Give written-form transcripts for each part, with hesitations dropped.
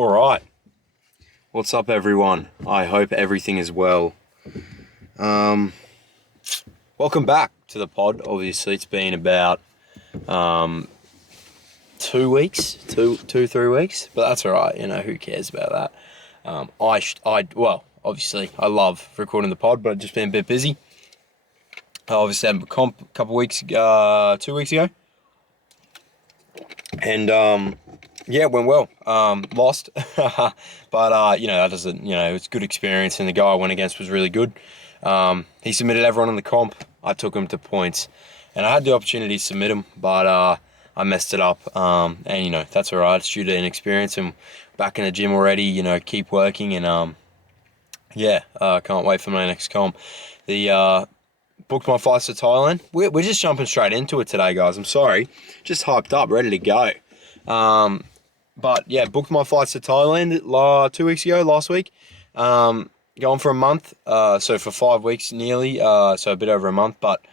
All right. What's up, everyone? I hope everything is well. Um, Welcome back to the pod. Obviously, it's been about 2 weeks, 3 weeks, but that's all right. Who cares about that? Obviously, I love recording the pod, but I've just been a bit busy. I obviously had a comp a couple weeks, 2 weeks ago, and yeah, it went well. Lost, but that doesn't, it's a good experience, and the guy I went against was really good. He submitted everyone on the comp. I took him to points, and I had the opportunity to submit him, but I messed it up. And that's all right. It's due to inexperience, and back in the gym already. Keep working, and can't wait for my next comp. The booked my flights to Thailand. We're just jumping straight into it today, guys. I'm sorry, just hyped up, ready to go. But yeah, booked my flights to Thailand 2 weeks ago, last week. Going for a month, so for 5 weeks nearly, so a bit over a month. But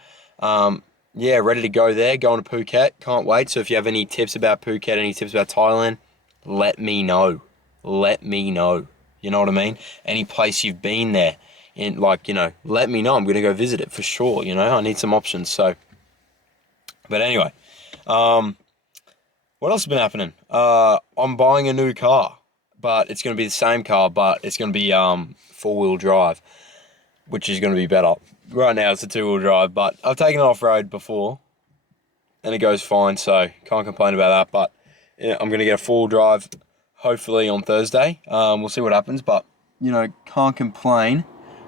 ready to go there. Going to Phuket, can't wait. So if you have any tips about Phuket, any tips about Thailand, let me know. Let me know. You know what I mean? Any place you've been there, let me know. I'm gonna go visit it for sure. I need some options. So, but anyway, what else has been happening? I'm buying a new car, but it's going to be the same car, but it's going to be four-wheel drive, which is going to be better. Right now it's a two-wheel drive, but I've taken it off-road before, and it goes fine, so can't complain about that. But I'm going to get a four-wheel drive, hopefully on Thursday. We'll see what happens, but, can't complain.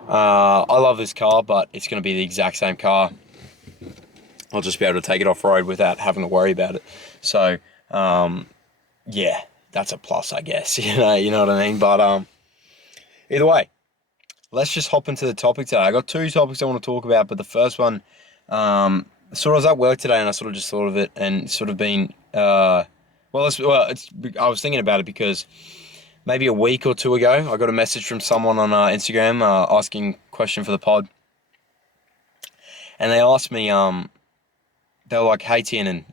I love this car, but it's going to be the exact same car. I'll just be able to take it off-road without having to worry about it. So, that's a plus, I guess. You know what I mean? But either way, let's just hop into the topic today. I got two topics I want to talk about, but the first one, I was at work today and I sort of just thought of it and sort of been, I was thinking about it because maybe a week or two ago, I got a message from someone on Instagram asking a question for the pod, and they asked me, they were like, "Hey Tiernan,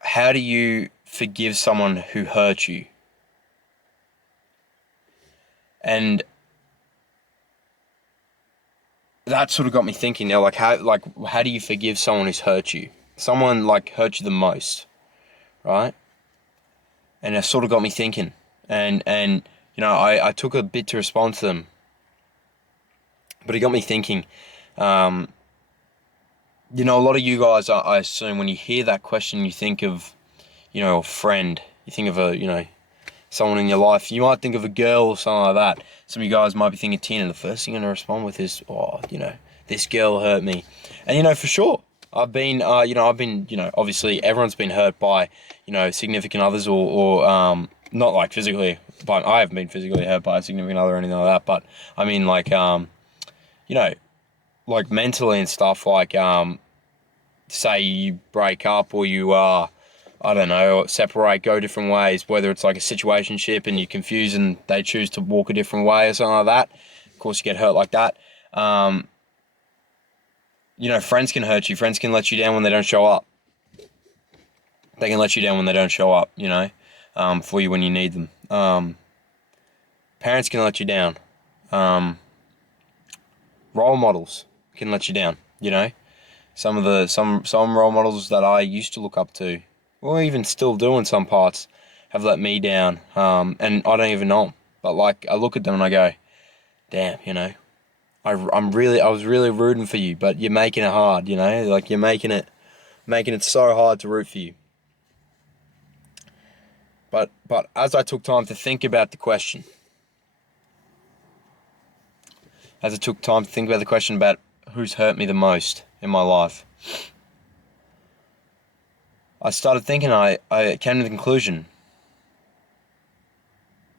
how do you forgive someone who hurt you?" And that sort of got me thinking. They're like, how do you forgive someone who's hurt you? Someone hurt you the most, right? And it sort of got me thinking. And I took a bit to respond to them, but it got me thinking. A lot of you guys, I assume, when you hear that question, you think of, a friend. You think of someone in your life. You might think of a girl or something like that. Some of you guys might be thinking, Tina, the first thing you're going to respond with is, this girl hurt me. And, for sure, I've been, obviously everyone's been hurt by, significant others or not physically, but I haven't been physically hurt by a significant other or anything like that. But I mean, mentally and stuff, say you break up or you separate, go different ways, whether it's like a situationship and you're confused and they choose to walk a different way or something like that. Of course, you get hurt like that. Friends can hurt you. Friends can let you down when they don't show up. They can let you down when they don't show up, for you when you need them. Parents can let you down. Role models can let you down, Some role models that I used to look up to, or even still do in some parts, have let me down, and I don't even know them. But I look at them and I go, damn, I was really rooting for you, but you're making it hard, you're making it so hard to root for you. But as I took time to think about the question, about who's hurt me the most in my life, I started thinking, I came to the conclusion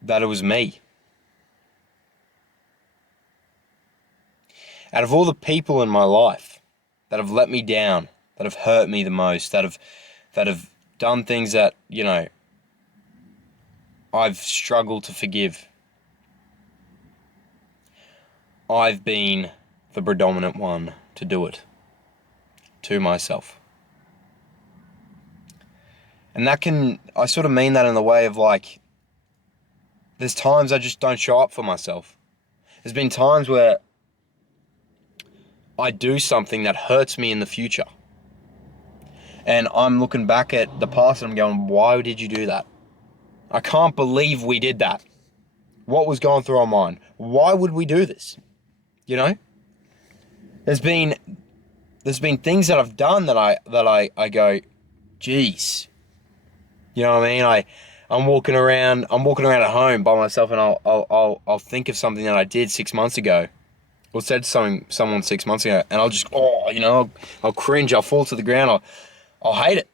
that it was me. Out of all the people in my life that have let me down, that have hurt me the most, that have done things that, I've struggled to forgive, I've been the predominant one to do it to myself. And I sort of mean that in the way of like, there's times I just don't show up for myself. There's been times where I do something that hurts me in the future. And I'm looking back at the past and I'm going, why did you do that? I can't believe we did that. What was going through our mind? Why would we do this? You know? There's been things that I've done that I go, geez. You know what I mean? I'm walking around at home by myself and I'll think of something that I did 6 months ago. Or said to someone 6 months ago, and I'll just, I'll cringe, I'll fall to the ground, I'll hate it.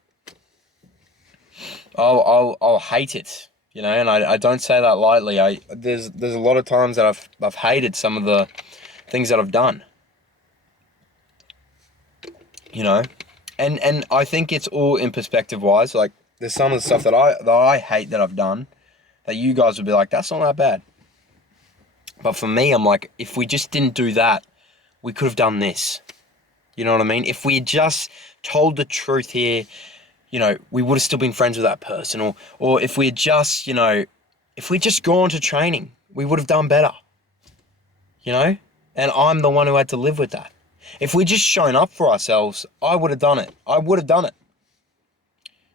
I'll hate it, and I don't say that lightly. There's a lot of times that I've hated some of the things that I've done, and I think it's all in perspective wise. Like there's some of the stuff that I hate that I've done that you guys would be like, that's not that bad. But for me, I'm like, if we just didn't do that, we could have done this. You know what I mean? If we had just told the truth here, we would have still been friends with that person. Or if we had just, if we'd just gone to training, we would have done better. And I'm the one who had to live with that. If we'd just shown up for ourselves, I would have done it. I would have done it.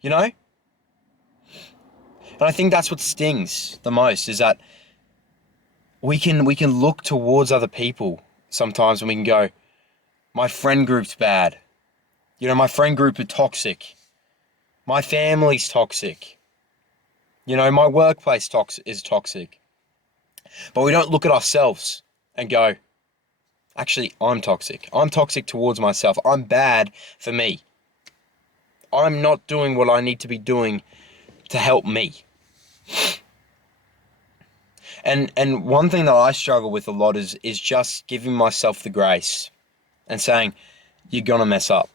And I think that's what stings the most, is that we can look towards other people sometimes and we can go, my friend group's bad. My friend group are toxic. My family's toxic. My workplace is toxic. But we don't look at ourselves and go, actually, I'm toxic. I'm toxic towards myself. I'm bad for me. I'm not doing what I need to be doing to help me. And one thing that I struggle with a lot is just giving myself the grace and saying, you're going to mess up.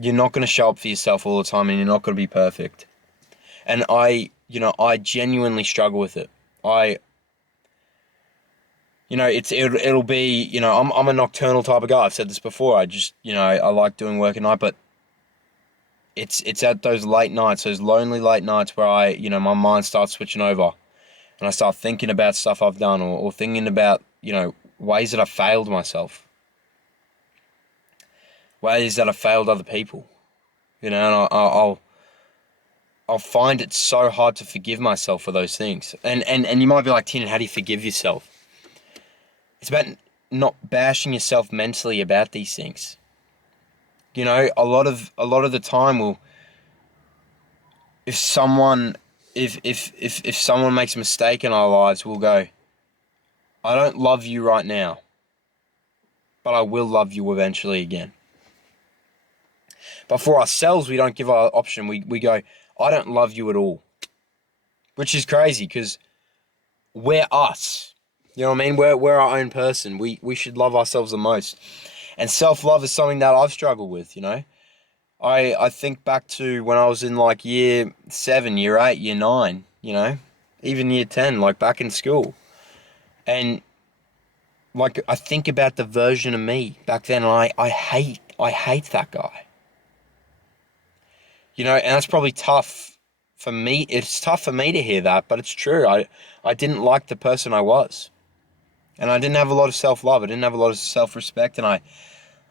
You're not going to show up for yourself all the time and you're not going to be perfect. And I genuinely struggle with it. It'll be, I'm a nocturnal type of guy. I've said this before. I just, I like doing work at night, but it's at those late nights, those lonely late nights where my mind starts switching over and I start thinking about stuff I've done or thinking about, ways that I've failed myself. Ways that I've failed other people, and I'll find it so hard to forgive myself for those things. And you might be like, Tiernan, how do you forgive yourself? It's about not bashing yourself mentally about these things. A lot of the time, if someone makes a mistake in our lives, we'll go, I don't love you right now, but I will love you eventually again. But for ourselves, we don't give our option. We go, I don't love you at all. Which is crazy because we're us. You know what I mean? We're our own person. We should love ourselves the most. And self-love is something that I've struggled with, I think back to when I was in like year 7, year 8, year 9, even year 10, like back in school. And like I think about the version of me back then and I hate that guy. And that's probably tough for me. It's tough for me to hear that, but it's true. I didn't like the person I was. And I didn't have a lot of self-love. I didn't have a lot of self-respect. And I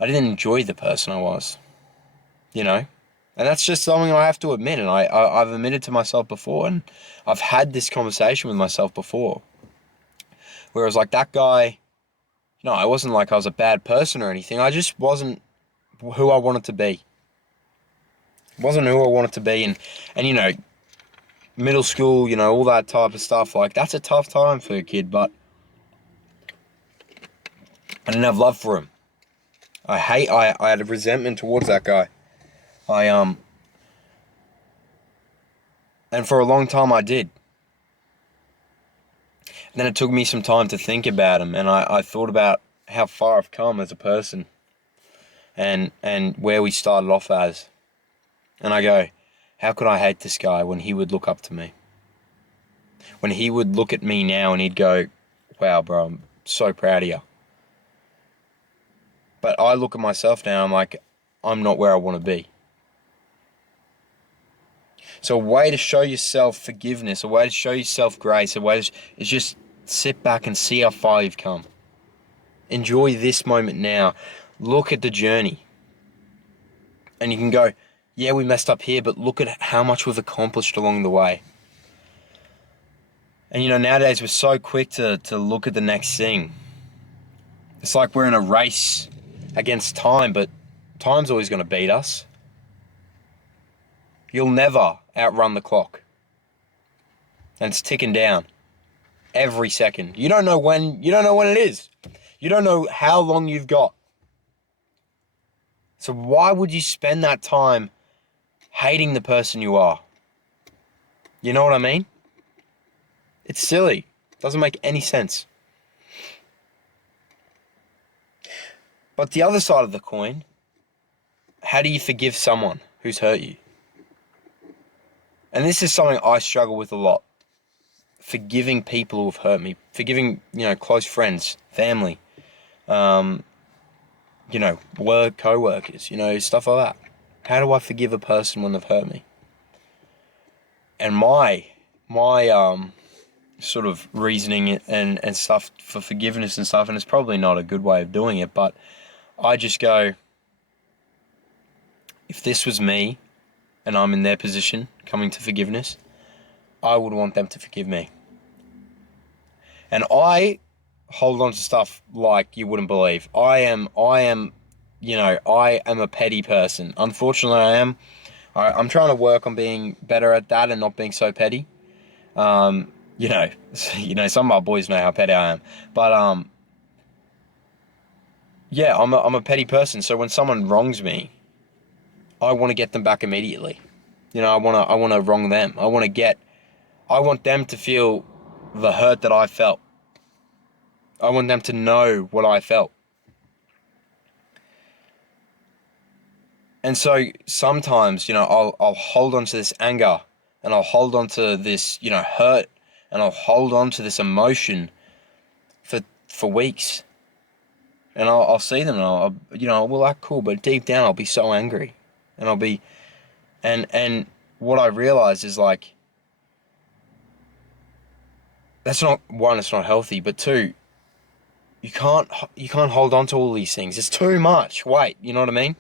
didn't enjoy the person I was. And that's just something I have to admit. And I've admitted to myself before. And I've had this conversation with myself before. Where it was like, that guy, I wasn't like I was a bad person or anything. I just wasn't who I wanted to be. Wasn't who I wanted to be, and middle school, all that type of stuff, like that's a tough time for a kid, but I didn't have love for him. I had a resentment towards that guy. And for a long time I did. And then it took me some time to think about him, and I thought about how far I've come as a person and where we started off as. And I go, how could I hate this guy when he would look up to me? When he would look at me now and he'd go, wow, bro, I'm so proud of you. But I look at myself now, I'm like, I'm not where I want to be. So a way to show yourself forgiveness, a way to show yourself grace, is just sit back and see how far you've come. Enjoy this moment now. Look at the journey. And you can go, yeah, we messed up here, but look at how much we've accomplished along the way. And nowadays we're so quick to look at the next thing. It's like we're in a race against time, but time's always going to beat us. You'll never outrun the clock. And it's ticking down every second. You don't know when it is. You don't know how long you've got. So why would you spend that time hating the person you are? You know what I mean? It's silly. It doesn't make any sense. But the other side of the coin, how do you forgive someone who's hurt you? And this is something I struggle with a lot. Forgiving people who have hurt me. Forgiving, close friends, family, work, co-workers, stuff like that. How do I forgive a person when they've hurt me? And my sort of reasoning and stuff for forgiveness and stuff, and it's probably not a good way of doing it, but I just go, if this was me and I'm in their position coming to forgiveness, I would want them to forgive me. And I hold on to stuff like you wouldn't believe. I am a petty person. Unfortunately, I am. I'm trying to work on being better at that and not being so petty. Some of my boys know how petty I am. But yeah, I'm a petty person. So when someone wrongs me, I want to get them back immediately. I want to wrong them. I want them to feel the hurt that I felt. I want them to know what I felt. And so sometimes, I'll hold on to this anger, and I'll hold on to this, hurt, and I'll hold on to this emotion for weeks. And I'll see them, and we'll act cool, but deep down I'll be so angry, and I'll be, and what I realize is like, that's not, one, it's not healthy, but two, you can't hold on to all these things. It's too much weight. You know what I mean?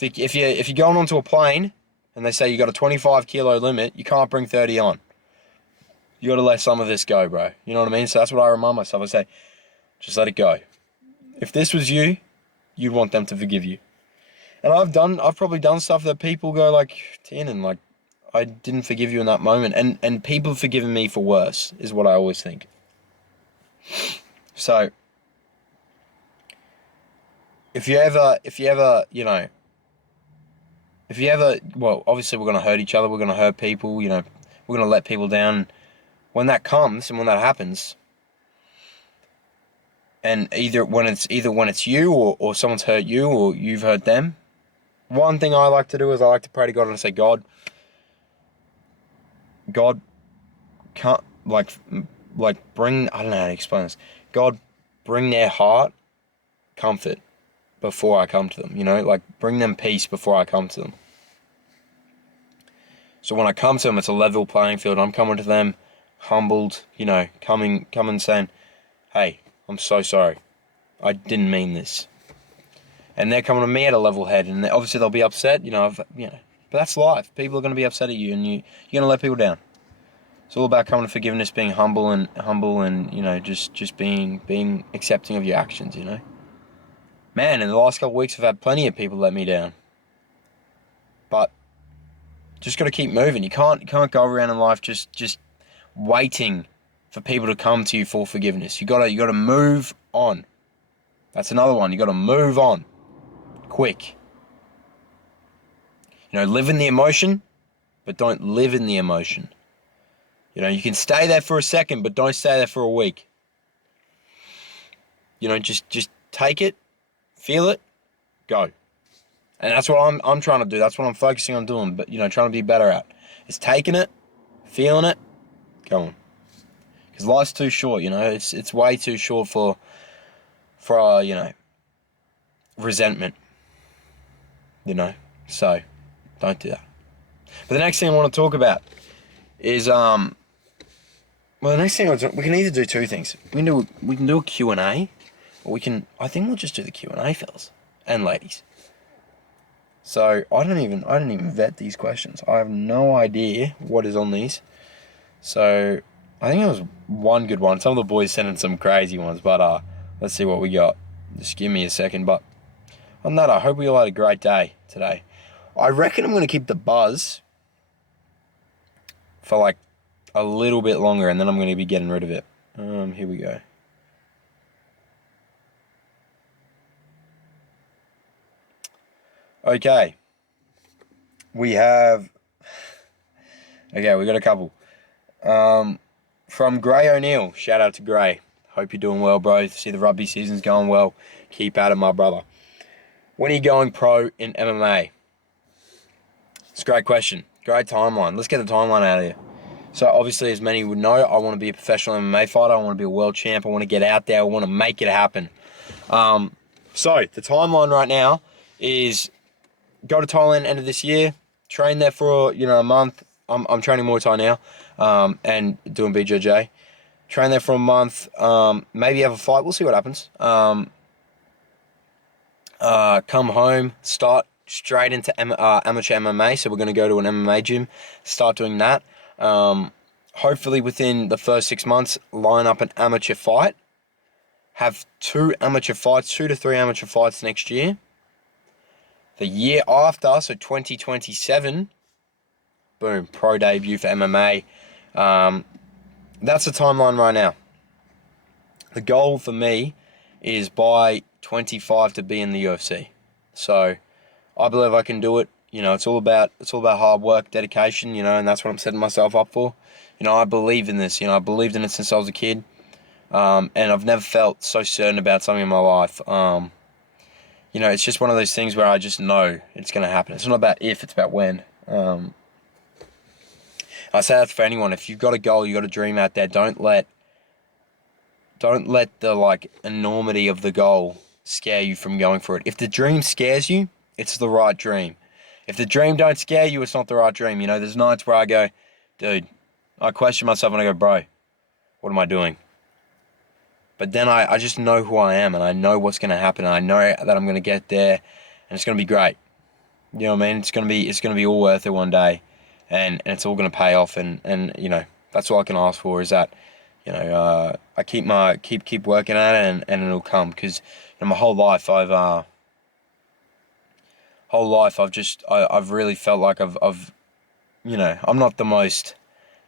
If you're going onto a plane and they say you got a 25 kilo limit, you can't bring 30 on. You got to let some of this go, bro. You know what I mean? So that's what I remind myself. I say, just let it go. If this was you, you'd want them to forgive you. And I've probably done stuff that people go like, Tiernan, like, I didn't forgive you in that moment. And people have forgiven me for worse, is what I always think. So, if you ever, well, obviously we're going to hurt each other, we're going to hurt people, we're going to let people down. When that comes and when that happens, and either when it's you or someone's hurt you or you've hurt them, one thing I like to do is I like to pray to God and say, God can't, like bring, I don't know how to explain this. God, bring their heart comfort before I come to them, like bring them peace before I come to them. So when I come to them, it's a level playing field. I'm coming to them humbled, coming saying, hey, I'm so sorry. I didn't mean this. And they're coming to me at a level head, and obviously they'll be upset, but that's life. People are going to be upset at you, and you're going to let people down. It's all about coming to forgiveness, being humble and just being accepting of your actions, Man, in the last couple of weeks, I've had plenty of people let me down. But just got to keep moving. You can't go around in life just waiting for people to come to you for forgiveness. You gotta move on. That's another one. You gotta move on, quick. Live in the emotion, but don't live in the emotion. You can stay there for a second, but don't stay there for a week. Just take it, feel it, go. And that's what I'm trying to do. That's what I'm focusing on doing. But trying to be better at. It's taking it, feeling it, going. Because life's too short. It's way too short for resentment. So don't do that. But the next thing I want to talk about is the next thing we can either do two things. We can do a Q&A, or I think we'll just do the Q&A, fellas and ladies. So I don't even vet these questions. I have no idea what is on these. So I think it was one good one. Some of the boys sent in some crazy ones, but let's see what we got. Just give me a second. But on that, I hope we all had a great day today. I reckon I'm going to keep the buzz for like a little bit longer, and then I'm going to be getting rid of it. Here we go. Okay. We got a couple. From Gray O'Neill. Shout out to Gray. Hope you're doing well, bro. See the rugby season's going well. Keep at it, my brother. When are you going pro in MMA? It's a great question. Great timeline. Let's get the timeline out of here. So obviously, as many would know, I want to be a professional MMA fighter. I want to be a world champ. I want to get out there. I want to make it happen. So the timeline right now is go to Thailand end of this year. Train there for a month. I'm training Muay Thai now, and doing BJJ. Train there for a month. Maybe have a fight. We'll see what happens. Come home. Start straight into amateur MMA. So we're going to go to an MMA gym. Start doing that. Hopefully within the first 6 months, line up an amateur fight. Have 2 to 3 amateur fights next year. The year after, so 2027, boom, pro debut for MMA. That's the timeline right now. The goal for me is by 25 to be in the UFC. So I believe I can do it. It's all about hard work, dedication, and that's what I'm setting myself up for. I believe in this. I believed in it since I was a kid. And I've never felt so certain about something in my life. It's just one of those things where I just know it's going to happen. It's not about if, it's about when. I say that for anyone. If you've got a goal, you've got a dream out there, don't let the enormity of the goal scare you from going for it. If the dream scares you, it's the right dream. If the dream don't scare you, it's not the right dream. There's nights where I go, dude, I question myself and I go, bro, what am I doing? But then I just know who I am, and I know what's going to happen, and I know that I'm going to get there, and it's going to be great. You know what I mean? It's going to be all worth it one day, and it's all going to pay off, and that's all I can ask for is that, I keep working at it, and it'll come, because my whole life I've really felt like I've I'm not the most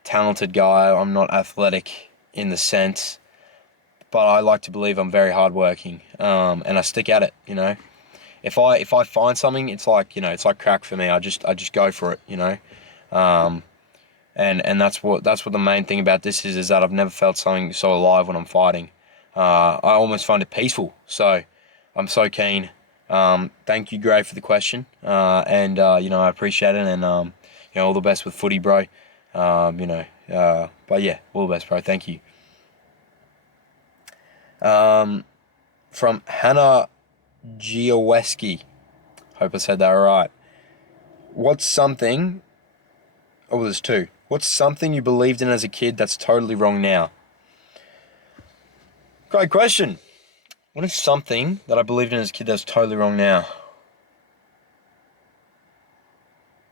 talented guy. I'm not athletic in the sense, but I like to believe I'm very hardworking, and I stick at it. If I find something, it's like crack for me. I just go for it. And that's what the main thing about this is that I've never felt something so alive when I'm fighting. I almost find it peaceful. So I'm so keen. Thank you, Gray, for the question. And I appreciate it. And all the best with footy, bro. But yeah, all the best, bro. Thank you. From Hannah Gioweski. Hope I said that right. What's something... Oh, there's 2. What's something you believed in as a kid that's totally wrong now? Great question. What is something that I believed in as a kid that's totally wrong now?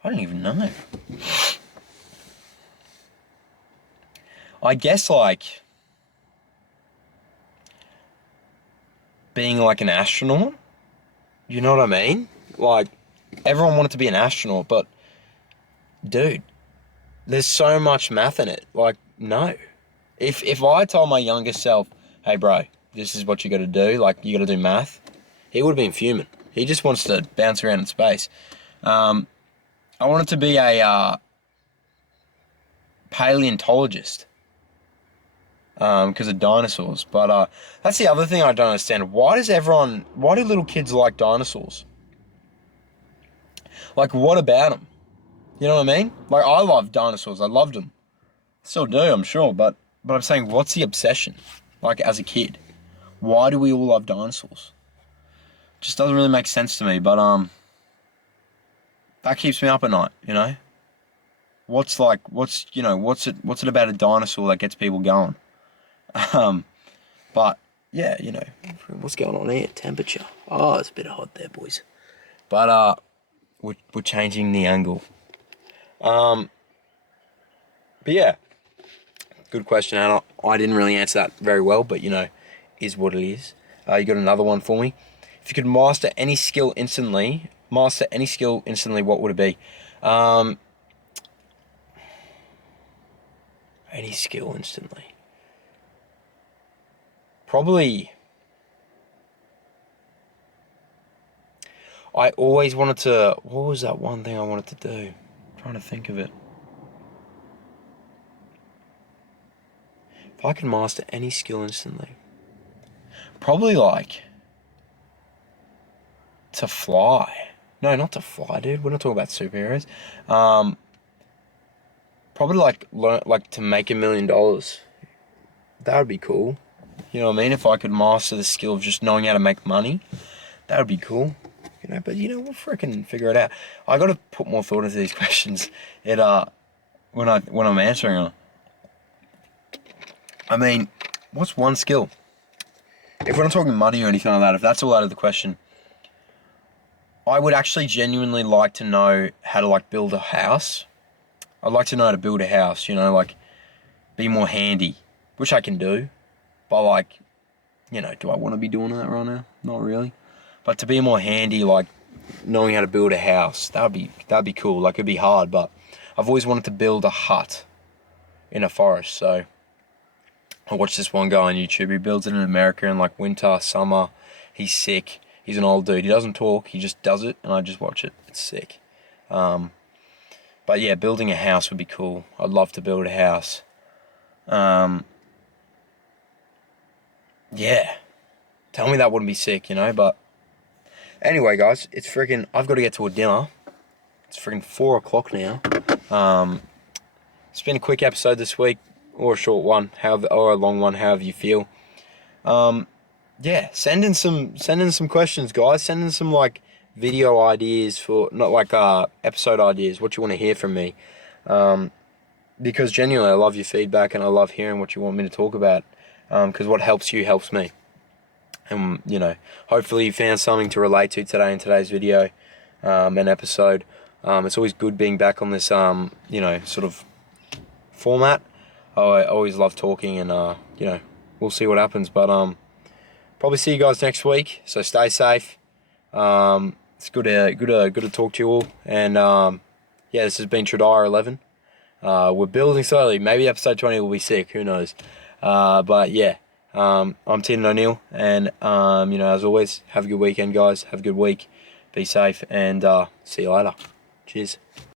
I don't even know. I guess being an astronaut. You know what I mean? Everyone wanted to be an astronaut, but dude, there's so much math in it. No. If I told my younger self, hey bro, this is what you got to do, you got to do math, he would have been fuming. He just wants to bounce around in space. I wanted to be a paleontologist because of dinosaurs. But that's the other thing I don't understand. Why do little kids like dinosaurs? What about them? You know what I mean? I love dinosaurs. I loved them. Still do, I'm sure. But I'm saying, what's the obsession? As a kid, why do we all love dinosaurs? Just doesn't really make sense to me. But that keeps me up at night. what's it about a dinosaur that gets people going? But yeah, what's going on here? Temperature. Oh, it's a bit hot there, boys. But we're changing the angle. But yeah, good question, Anna. I didn't really answer that very well, but is what it is. You got another one for me? If you could master any skill instantly, what would it be? Any skill instantly. Probably. I always wanted to. What was that one thing I wanted to do? I'm trying to think of it. If I could master any skill instantly, probably to fly. No, not to fly, dude. We're not talking about superheroes. Probably learn to make $1 million. That would be cool. You know what I mean? If I could master the skill of just knowing how to make money, that would be cool. But we'll freaking figure it out. I got to put more thought into these questions. When I'm answering them. I mean, what's one skill? If we're not talking money or anything like that, if that's all out of the question, I would actually genuinely like to know how to build a house. I'd like to know how to build a house, be more handy, which I can do. But do I want to be doing that right now? Not really. But to be more handy, knowing how to build a house, that'd be cool. It'd be hard, but I've always wanted to build a hut in a forest. So I watched this one guy on YouTube. He builds it in America in winter, summer. He's sick. He's an old dude. He doesn't talk. He just does it, and I just watch it. It's sick. But yeah, building a house would be cool. I'd love to build a house. Yeah. Tell me that wouldn't be sick, but anyway, guys, I've got to get to a dinner. It's freaking 4 o'clock now. It's been a quick episode this week, or a short one, or a long one, however you feel. Yeah, send in some questions, guys. Send in some video ideas for not episode ideas. What you want to hear from me, because genuinely I love your feedback and I love hearing what you want me to talk about. Because what helps you helps me, and hopefully you found something to relate to today in today's video, and episode. It's always good being back on this sort of format. I always love talking, and we'll see what happens, but probably see you guys next week. So stay safe. It's good to talk to you all. And yeah, this has been Trodaire 11. We're building slowly. Maybe episode 20 will be sick. Who knows? But yeah, I'm Tiernan O'Neill, and as always, have a good weekend, guys. Have a good week. Be safe, and see you later. Cheers.